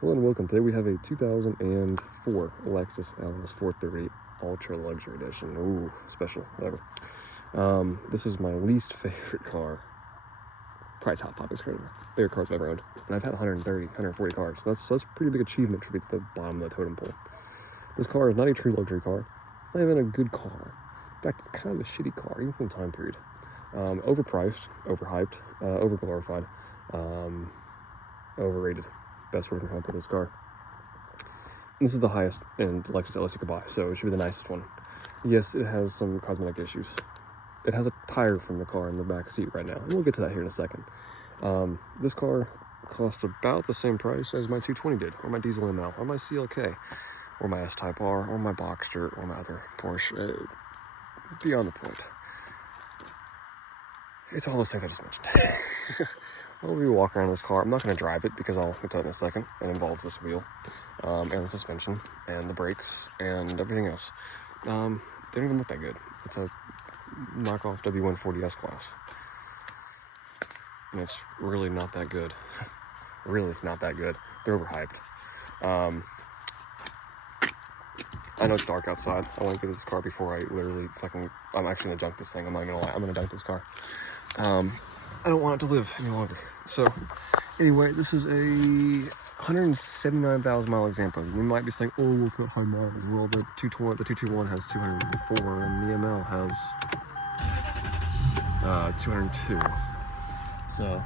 Hello and welcome. Today we have a 2004 Lexus LS430 Ultra Luxury Edition. Ooh, special, whatever. This is my least favorite car. Probably top 5 favorite cars I've ever owned. And I've had 140 cars. That's a pretty big achievement to be at the bottom of the totem pole. This car is not a true luxury car. It's not even a good car. In fact, it's kind of a shitty car, even from the time period. Overpriced, overhyped, overglorified, overrated. Best word I can put this car. And this is the highest end Lexus LS you could buy, so it should be the nicest one. Yes, it has some cosmetic issues. It has a tire from the car in the back seat right now, and we'll get to that here in a second. This car cost about the same price as my 220 did, or my Diesel ML, or my CLK, or my S-Type R, or my Boxster, or my other Porsche. Beyond the point. It's all the things I just mentioned. I'll be walking around this car. I'm not going to drive it because I'll get to that in a second. It involves this wheel, and the suspension, and the brakes, and everything else. They don't even look that good. It's a knockoff W140 S-Class. And it's really not that good. Really not that good. They're overhyped. I know it's dark outside. I want to get this car before I literally I'm actually going to junk this thing. I'm not going to lie. I'm going to junk this car. I don't want it to live any longer. So, anyway, this is a 179,000 mile example. You might be saying, oh, well, it's not high mileage. Well, the 221 has 204, and the ML has 202. So,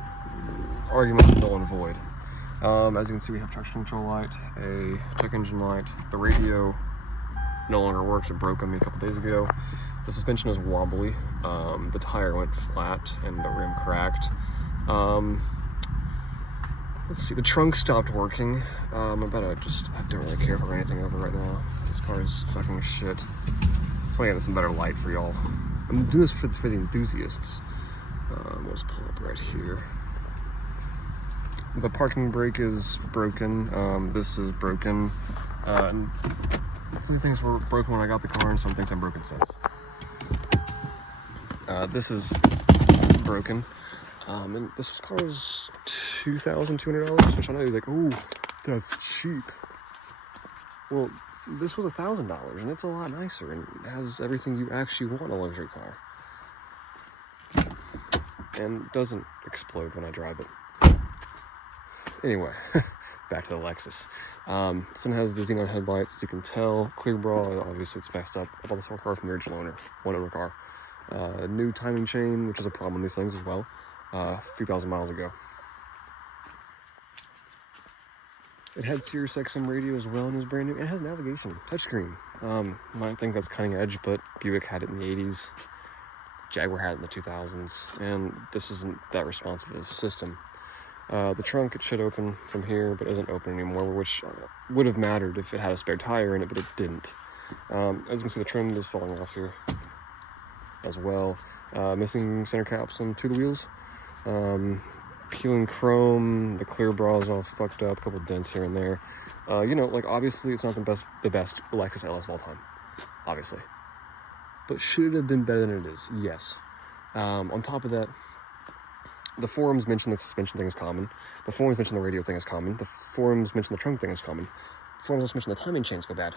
argument null and void. As you can see, we have traction control light, a check engine light. The radio no longer works. It broke on me a couple days ago. The suspension is wobbly. The tire went flat and the rim cracked. Let's see, the trunk stopped working. I don't really care for anything over right now. This car is fucking shit. I'm probably getting some better light for y'all. I'm doing this for the enthusiasts. We'll just pull up right here. The parking brake is broken. This is broken. And some of these things were broken when I got the car, and some things have broken since. This is broken. And this car was $2,200, which I know you're like, oh, that's cheap. Well, this was $1,000, and it's a lot nicer, and it has everything you actually want in a luxury car. And doesn't explode when I drive it. Anyway, back to the Lexus. This one has the xenon headlights, as you can tell. Clear bra, obviously it's messed up. I bought this whole car from the original owner, one owner car. New timing chain, which is a problem in these things as well. 3,000 miles ago. It had Sirius XM radio as well, and it was brand new. It has navigation, touchscreen. Might think that's cutting edge, but Buick had it in the 80s. Jaguar had it in the 2000s, and this isn't that responsive of a system. The trunk, it should open from here, but isn't open anymore, which would have mattered if it had a spare tire in it, but it didn't. As you can see, the trim is falling off here as well. Missing center caps on 2 of the wheels. Peeling chrome, the clear bra is all fucked up, a couple dents here and there. Obviously it's not the best Lexus LS of all time, obviously. But should it have been better than it is? Yes. On top of that, the forums mention the suspension thing is common. The forums mention the radio thing is common. The forums mention the trunk thing is common. The forums also mention the timing chains go bad.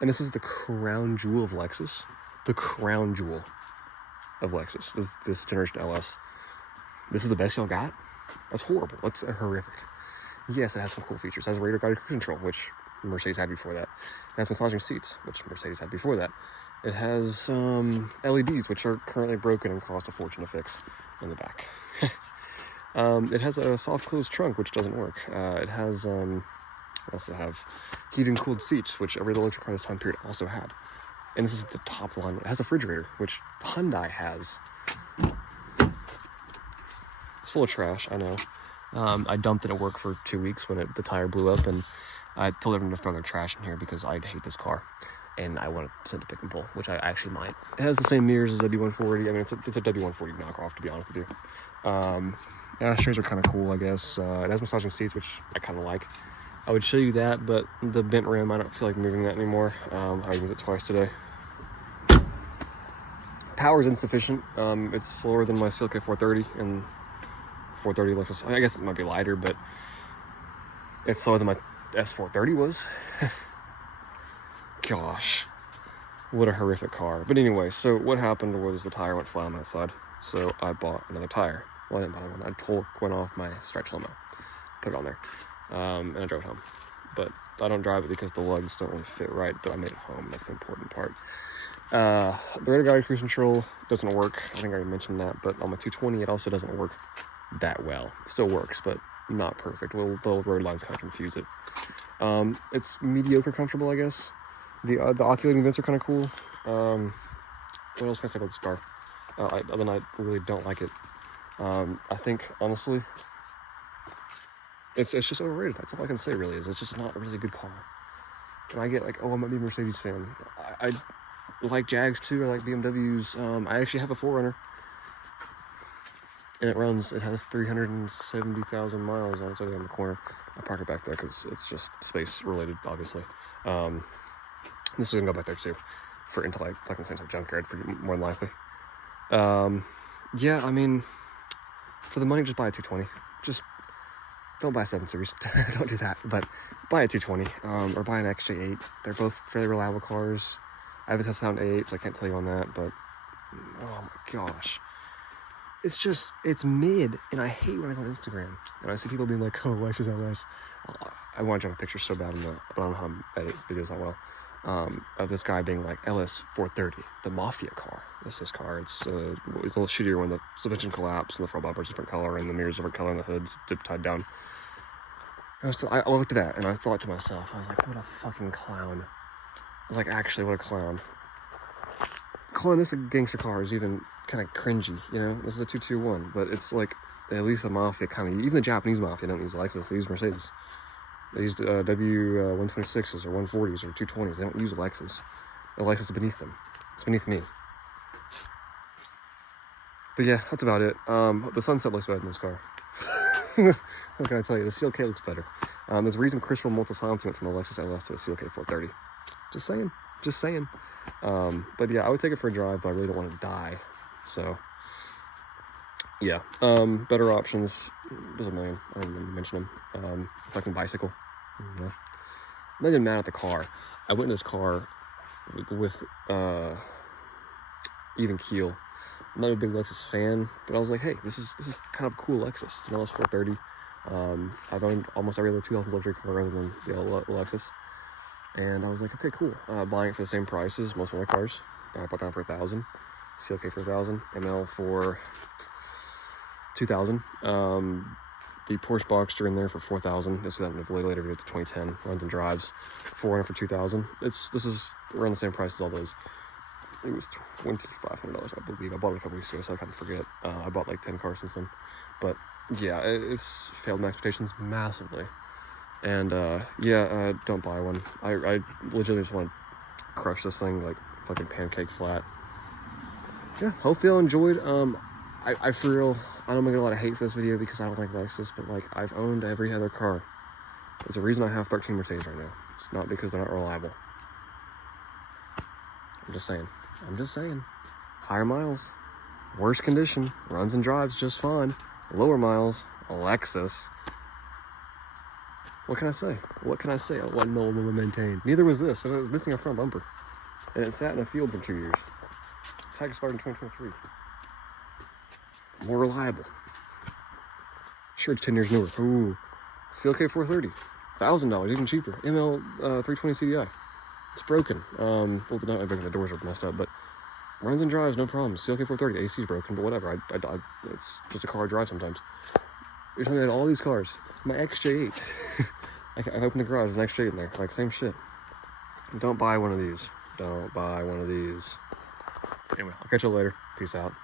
And this is the crown jewel of Lexus. The crown jewel of Lexus. This generation LS. This is the best y'all got? That's horrible. That's horrific. Yes, it has some cool features. It has radar guided cruise control, which Mercedes had before that. It has massaging seats, which Mercedes had before that. It has LEDs, which are currently broken and cost a fortune to fix in the back. It has a soft closed trunk, which doesn't work. It has also have heated and cooled seats, which every other electric car this time period also had. And this is the top line. It has a refrigerator, which Hyundai has. It's full of trash, I know. I dumped it at work for 2 weeks when the tire blew up, and I told everyone to throw their trash in here because I hate this car, and I want to send it to pick and pull, which I actually might. It has the same mirrors as a W140. I mean, it's a W140 knockoff, to be honest with you. Ashtrays are kind of cool, I guess. It has massaging seats, which I kind of like. I would show you that, but the bent rim, I don't feel like moving that anymore. I used it twice today. Power is insufficient. It's slower than my CLK 430 and 430 Lexus. I guess it might be lighter, but It's slower than my S430 was. Gosh, what a horrific car. But anyway, so what happened was the tire went flat on that side. So I bought another tire. Well, I didn't buy one. I took one off my stretch limo, put it on there, and I drove it home. But I don't drive it because the lugs don't really fit right, but I made it home. That's the important part. The radar guide cruise control doesn't work. I think I already mentioned that, but on my 220, it also doesn't work that well. It still works, but not perfect. Well, the road lines kind of confuse it. It's mediocre comfortable, I guess. The oculating vents are kind of cool. What else can I say about this car? Other than I really don't like it. I think, honestly, it's just overrated. That's all I can say, really, is it's just not a really good car. And I get like, oh, I might be a Mercedes fan. I like Jags too. I like BMWs. I actually have a 4Runner. And it has 370,000 miles on it. It's over in the corner. I park it back there because it's just space related, obviously. This is gonna go back there too, until I fucking send to a junkyard, more than likely. Yeah, I mean, for the money, just buy a 220. Just don't buy a 7 Series. Don't do that. But buy a 220, or buy an XJ8. They're both fairly reliable cars. I haven't tested out an 8, so I can't tell you on that. But oh my gosh, it's mid, and I hate when I go on Instagram and I see people being like, "Oh, Lexus LS." I want to drive a picture so bad, but I don't know how to edit videos that well. Of this guy being like LS430, the mafia car. This car. It's a little shittier when the suspension collapsed and the front bumper's different color and the mirror's different color and the hood's tied down. I looked at that and I thought to myself, I was like, what a fucking clown. Like, actually, what a clown. Calling this a gangster car is even kind of cringy, you know? This is a 221, but it's like, at least the mafia even the Japanese mafia don't use Lexus, they use Mercedes. They use W126s or 140s or 220s. They don't use Lexus. The Lexus is beneath them. It's beneath me. But yeah, that's about it. The sunset looks better in this car. What can I tell you? The CLK looks better. There's a reason Chris from Multisilence went from a Lexus LS to a CLK 430. Just saying. But yeah, I would take it for a drive, but I really don't want to die. So yeah, better options. There's a million. I don't even mention them. Fucking bicycle. Yeah. I'm not even mad at the car. I went in this car with even keel. I'm not a big Lexus fan, but I was like, hey, this is kind of a cool Lexus. It's an LS430. I've owned almost every other 2000s luxury car other than the Lexus. And I was like, okay, cool. Buying it for the same price as most other cars. I bought that for $1,000. CLK for $1,000. ML for $2,000. The Porsche Boxster in there for $4,000. This is that in a later video. It's 2010. Runs and drives. 400 for $2,000. This is around the same price as all those. I think it was $2,500, I believe. I bought it a couple weeks ago, so I kind of forget. I bought like 10 cars since then. But yeah, it's failed my expectations massively. And don't buy one. I legitimately just want to crush this thing like fucking pancake flat. Yeah, hopefully y'all enjoyed. I for real, I don't get a lot of hate for this video because I don't like Lexus, but like, I've owned every other car. There's a reason I have 13 Mercedes right now. It's not because they're not reliable. I'm just saying. Higher miles, worse condition, runs and drives just fine. Lower miles, Lexus. What can I say? A 1 mil will maintain. Neither was this, and it was missing a front bumper. And it sat in a field for 2 years. Tag expired in 2023. More reliable. Sure, it's 10 years newer. Ooh. CLK 430. $1,000, even cheaper. ML 320 CDI. It's broken. Well, not broken, the doors are messed up, but runs and drives, no problem. CLK 430, AC is broken, but whatever. It's just a car I drive sometimes. You're telling me that all these cars, my XJ8, I opened the garage, there's an XJ8 in there, like, same shit. Don't buy one of these. Anyway, I'll catch you later. Peace out.